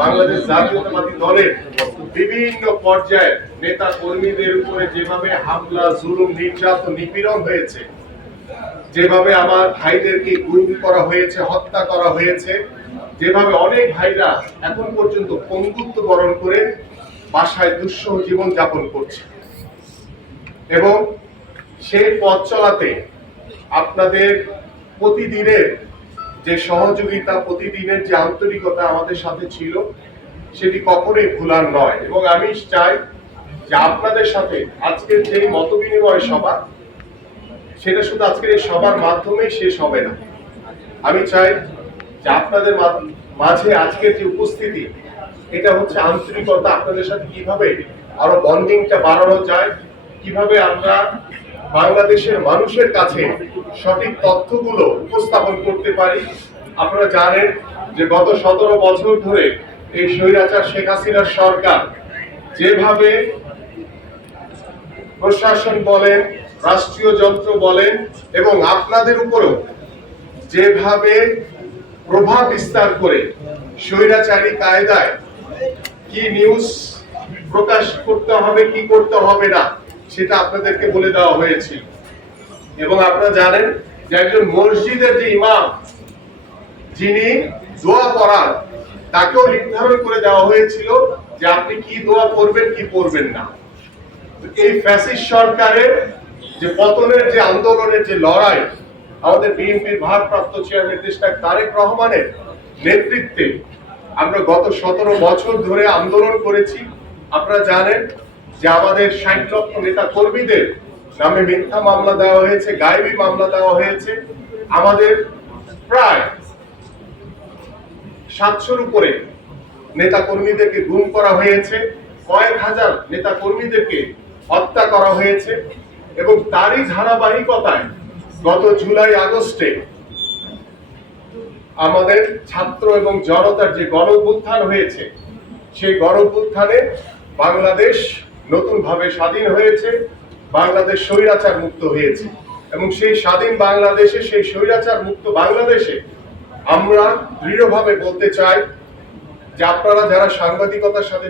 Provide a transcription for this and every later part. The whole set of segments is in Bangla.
বাংলাদেশ জাতীয়তাবাদী দলের বিভিন্ন পর্যায়ের নেতা কর্মীদের উপরে যেভাবে হামলা, জুলুম, নির্যাতন, নিপীড়ন হয়েছে, যেভাবে আমার ভাইদেরকে গুম করা হয়েছে, হত্যা করা হয়েছে, যেভাবে অনেক ভাইরা এখন পর্যন্ত পঙ্গুত্ব বরণ করে বাসায় দুঃসহ জীবন যাপন করছে, এবং সেই পথ চলাতে আপনাদের প্রতিদিনের যে সহযোগিতা, প্রতিদিনের যে আন্তরিকতা আমাদের সাথে ছিল, সেটি কখনোই ভুলার নয়। এবং আমি চাই যে আপনাদের সাথে আজকের যে মত বিনিময় সভা, সেটা শুধু আজকের এই সভার মাধ্যমেই শেষ হবে না। আমি চাই যে আপনাদের মাঝে আজকের যে উপস্থিতি, এটা হচ্ছে আন্তরিকতা। আপনাদের সাথে কিভাবে আরো বন্ডিংটা বাড়ানো যায়, কিভাবে আমরা বাংলাদেশের মানুষের কাছে সঠিক তথ্যগুলো উপস্থাপন করতে পারি। আপনারা জানেন যে গত 17 বছর ধরে এই স্বৈরাচার শেখ হাসিনার সরকার যেভাবে প্রশাসন বলেন, রাষ্ট্রীয় যন্ত্র বলেন, এবং আপনাদের উপরেও যেভাবে প্রভাব বিস্তার করে স্বৈরাচারী কায়দায় কি নিউজ প্রকাশ করতে হবে, কি করতে হবে না, সেটা আপনাদেরকে বলে দেওয়া হয়েছিল। এবং আপনারা জানেন যে একজন মসজিদের যে ইমাম, যিনি দোয়া পড়ান, তাকেও নির্ধারণ করে দেওয়া হয়েছিল যে আপনি কি দোয়া করবেন, কি করবেন না। এই ফ্যাসিস্ট সরকারের যে পতনের যে আন্দোলনের যে লড়াই, আমাদের বিএনপির ভারপ্রাপ্ত চেয়ারম্যান তারেক রহমানের নেতৃত্বে আমরা গত 17 বছর ধরে আন্দোলন করেছি। আপনারা জানেন যে আমাদের 60 লক্ষ নেতা কর্মীদের নামে মিথ্যা মামলা দেওয়া হয়েছে, গায়েবী মামলা দেওয়া হয়েছে। আমাদের প্রায় 700-র উপরে নেতা কর্মীদেরকে গুম করা হয়েছে, কয়েক হাজার নেতা কর্মীদেরকে হত্যা করা হয়েছে। এবং তারই ধারাবাহিকতায় গত জুলাই আগস্টে আমাদের ছাত্র এবং জনতার যে গণঅভ্যুত্থান হয়েছে, সেই গণঅভ্যুত্থানে বাংলাদেশ নতুনভাবে স্বাধীন হয়েছে, বাংলাদেশ স্বৈরাচার মুক্ত হয়েছে। এবং সেই স্বাধীন বাংলাদেশে, সেই স্বৈরাচার মুক্ত বাংলাদেশে আমরা দৃঢ়ভাবে বলতে চাই যে আপনারা যারা সাংবাদিকতার সাথে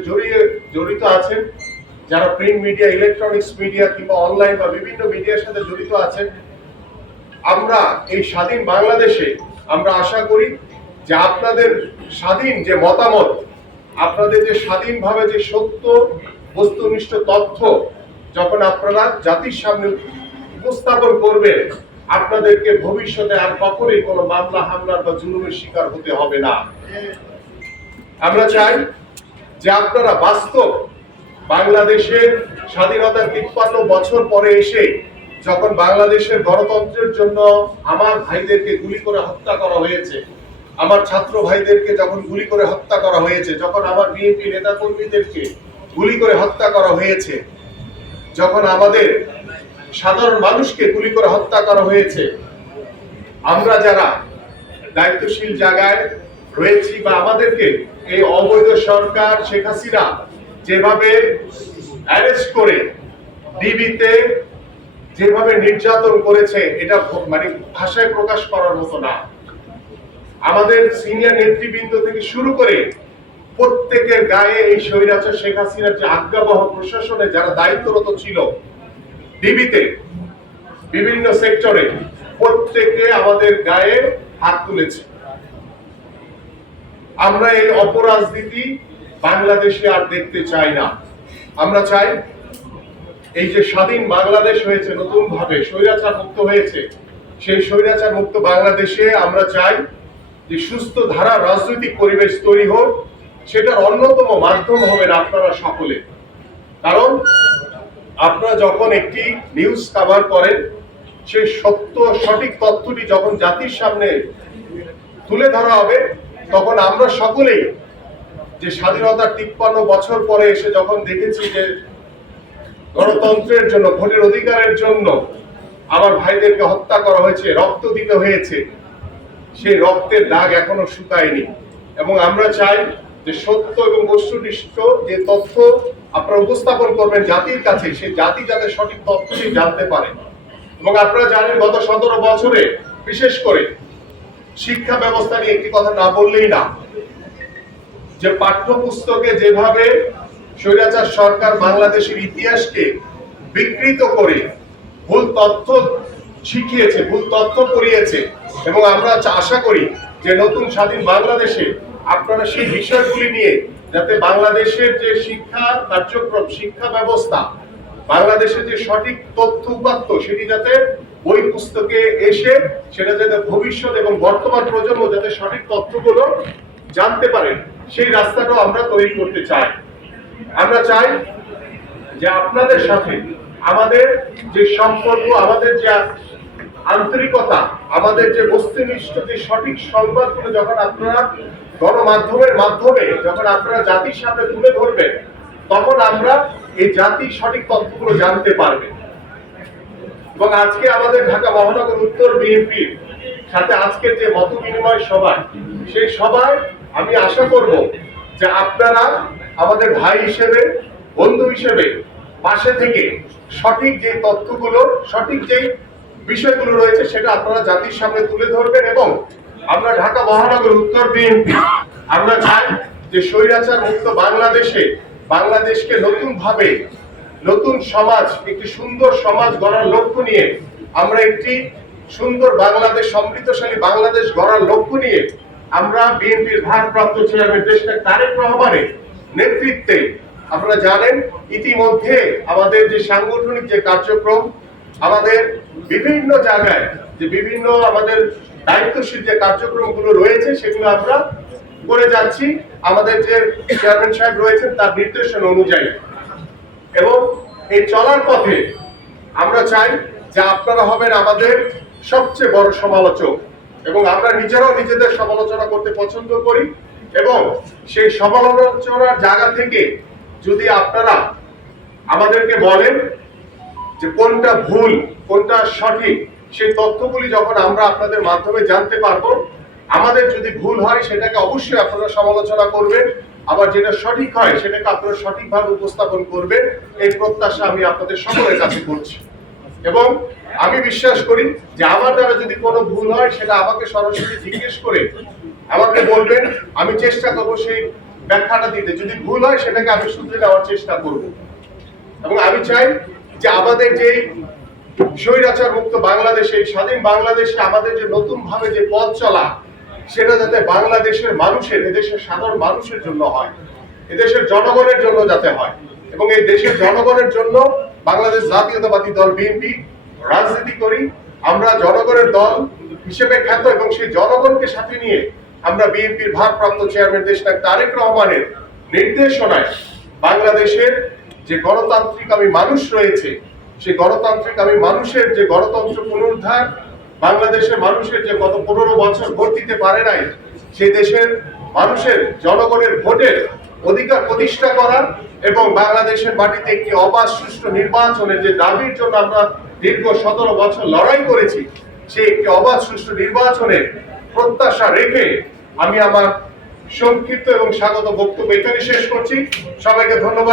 জড়িত আছেন, যারা প্রিন্ট মিডিয়া, ইলেকট্রনিক্স মিডিয়া কিংবা অনলাইন বা বিভিন্ন মিডিয়ার সাথে জড়িত আছেন, আমরা এই স্বাধীন বাংলাদেশে আমরা আশা করি যে আপনাদের স্বাধীন যে মতামত, আপনাদের যে স্বাধীনভাবে যে সত্য বস্তুনিষ্ঠ তথ্য যখন আপনারা জাতির সামনে উপস্থাপন করবেন, আপনাদেরকে ভবিষ্যতে আর কখনোই কোনো মামলা, হামলার বা জুলুমের শিকার হতে হবে না। আমরা চাই যে আপনারা বাস্তব বাংলাদেশের স্বাধীনতার 53 বছর পরে এসে যখন বাংলাদেশের গণতন্ত্রের জন্য আমার ভাইদেরকে গুলি করে হত্যা করা হয়েছে, আমার ছাত্র ভাইদেরকে যখন গুলি করে হত্যা করা হয়েছে, যখন আমার বিএনপি নেতা কর্মীদেরকে গুলি করে হত্যা করা হয়েছে, যখন আমাদের সাধারণ মানুষকে গুলি করে হত্যা করা হয়েছে, আমরা যারা দায়িত্বশীল জায়গায় রয়েছি বা আমাদেরকে এই অবৈধ সরকার শেখ হাসিনা যেভাবে অ্যারেস্ট করে ডিবিতে যেভাবে নির্যাতন করেছে, এটা মানে ভাষায় প্রকাশ করার মতো না। আমাদের সিনিয়র নেতৃবৃন্দ থেকে শুরু করে প্রত্যেকের গায়ে এই স্বৈরাচার শেখ হাসিনার যে আজ্ঞাবহ প্রশাসনে যারা দায়িত্বরত ছিল, ডিবিতে বিভিন্ন সেক্টরে, প্রত্যেকে আমাদের গায়ে হাত তুলেছে। আমরা এই অপরাজনীতি বাংলাদেশে আর দেখতে চাই না। আমরা চাই এই যে স্বাধীন বাংলাদেশ হয়েছে, নতুন ভাবে স্বৈরাচার মুক্ত হয়েছে, সেই স্বৈরাচার মুক্ত বাংলাদেশে আমরা চাই যে সুস্থ ধারা রাজনৈতিক পরিবেশ তৈরি হোক। সেটার অন্যতম মাধ্যম হবেন আপনারা সকলে। কারণ আপনারা যখন একটি নিউজ কভার করেন, সেই সত্য সঠিক তথ্যটি যখন জাতির সামনে তুলে ধরা হবে, তখন আমরা সকলেই যে স্বাধীনতার 53 বছর পরে এসে যখন দেখেছি যে গণতন্ত্রের জন্য, ভোটের অধিকারের জন্য আমার ভাইদেরকে হত্যা করা হয়েছে, রক্ত দিতে হয়েছে, সেই রক্তের দাগ এখনো শুকায়নি। এবং আমরা চাই যে সত্য এবং বস্তুনিষ্ঠ যে তথ্য আপনারা উপস্থাপন করবেন জাতির কাছে, সেই জাতি যাতে সঠিক তথ্যটি জানতে পারে। এবং আপনারা জানেন গত 17 বছরে বিশেষ করে শিক্ষা ব্যবস্থা নিয়ে একটি কথা না বললেই না। যে পাঠ্যপুস্তকে যেভাবে স্বৈরাচার সরকার বাংলাদেশের ইতিহাসকে বিকৃত করে ভুল তথ্য শিখিয়েছে, ভুল তথ্য পড়িয়েছে, এবং আমরা আশা করি যে নতুন স্বাধীন বাংলাদেশে আপনারা সেই বিষয়গুলি নিয়ে যাতে বাংলাদেশের যে শিক্ষা কার্যক্রম, শিক্ষা ব্যবস্থা, বাংলাদেশের যে সঠিক তথ্য উপাত্ত, সেটি যাতে বই পুস্তকে এসে সেটা যাতে ভবিষ্যৎ এবং বর্তমান প্রজন্ম যাতে সঠিক তথ্যগুলো জানতে পারেন, সেই রাস্তাটাও আমরা তৈরি করতে চাই। আমরা চাই যে আপনাদের সাথে আমাদের যে সম্পর্ক, আমাদের যে আন্তরিকতা, আমাদের যে বস্তুনিষ্ঠ যে সঠিক সংবাদগুলো যখন আপনারা গণমাধ্যমের মাধ্যমে যখন আপনারা জাতির সামনে তুলে ধরবেন, তখন আমরা এই জাতির সঠিক তথ্যগুলো জানতে পারবে। এবং আজকে আমাদের ঢাকা মহানগর উত্তর বিএনপির সাথে আজকের যে মত বিনিময় সভা, সেই সভায় আমি আশা করব যে আপনারা আমাদের ভাই হিসেবে, বন্ধু হিসেবে পাশে থেকে সঠিক যে তথ্যগুলো, সঠিক যে বিষয়গুলো রয়েছে সেটা আপনারা জাতির সামনে তুলে ধরবেন। এবং আমরা ঢাকা মহানগর উত্তর বিএনপি আমরা চাই যে স্বৈরাচার মুক্ত বাংলাদেশে বাংলাদেশকে নতুনভাবে নতুন সমাজ, একটি সুন্দর সমাজ গড়ার লক্ষ্য নিয়ে আমরা একটি সুন্দর বাংলাদেশ, সমৃদ্ধশালী বাংলাদেশ গড়ার লক্ষ্য নিয়ে আমরা বিএনপির ভারপ্রাপ্ত চেয়ারম্যান দেশ তারেক রহমানের নেতৃত্বে, আপনারা জানেন ইতিমধ্যে আমাদের যে সাংগঠনিক যে কার্যক্রম, আমাদের বিভিন্ন জায়গায় যে বিভিন্ন আমাদের দায়িত্বশীল যে কার্যক্রমগুলো রয়েছে সেগুলো আমরা করে যাচ্ছি আমাদের যে চেয়ারম্যান সাহেব রয়েছেন তার নির্দেশনা অনুযায়ী। এবং এই চলার পথে আমরা চাই যে আপনারা হবেন আমাদের সবচেয়ে বড় সমালোচক, এবং আমরা নিজেরাও নিজেদের সমালোচনা করতে পছন্দ করি। এবং সেই সমালোচনার জায়গা থেকে যদি আপনারা আমাদেরকে বলেন যে কোনটা ভুল কোনটা সঠিক, সেই তথ্যগুলি যখন আমরা আপনাদের মাধ্যমে জানতে পারবো, আমাদের যদি ভুল হয় সেটাকে অবশ্যই আপনারা সমালোচনা করবেন, আবার যেটা সঠিক হয় সেটাকে আপনারা সঠিকভাবে উপস্থাপন করবেন, এই প্রত্যাশা আমি আপনাদের সকলের কাছে করছি। এবং আমি বিশ্বাস করি যে আমার দ্বারা যদি কোনো ভুল হয় সেটা আমাকে সরাসরি জিজ্ঞেস করে আমাকে বলবেন, আমি চেষ্টা করবো সেই ব্যাখ্যাটা দিতে। যদি ভুল হয় সেটাকে আমি শুধরে নেওয়ার চেষ্টা করব। এবং আমি চাই যে আমাদের যে স্বৈরাচার মুক্ত বাংলাদেশে, স্বাধীন বাংলাদেশে আমাদের যে নতুন ভাবে যে পথ চলা, সেটা যাতে বাংলাদেশের মানুষের, এদেশের সাধারণ মানুষের জন্য হয়, এদেশের জনগণের জন্য যাতে হয়। এবং এই দেশের জনগণের জন্য বাংলাদেশ জাতীয়তাবাদী দল বিএনপি রাজনীতি করি, আমরা জনগণের দল হিসেবে খ্যাত। এবং সেই জনগণকে সাথে নিয়ে আমরা বিএনপির ভারপ্রাপ্ত চেয়ারম্যান দেশ তারেক রহমানের নির্দেশনায় বাংলাদেশের যে গণতান্ত্রিক আমি মানুষ রয়েছে, সেই গণতান্ত্রিক আমি মানুষের যে গণতন্ত্র পুনরুদ্ধার, বাংলাদেশের মানুষের যে গত 15 বছর ভোট দিতে পারে নাই, সেই দেশের মানুষের জনগণের ভোটের অধিকার প্রতিষ্ঠা করা, এবং বাংলাদেশের মাটিতে একটি অবাধ সুষ্ঠু নির্বাচনের যে দাবির জন্য আমরা দীর্ঘ 17 বছর লড়াই করেছি, সেই একটি অবাধ সুষ্ঠু নির্বাচনের প্রত্যাশা রেখে আমি আমার সংক্ষিপ্ত এবং স্বাগত বক্তব্য এখানে শেষ করছি। সবাইকে ধন্যবাদ।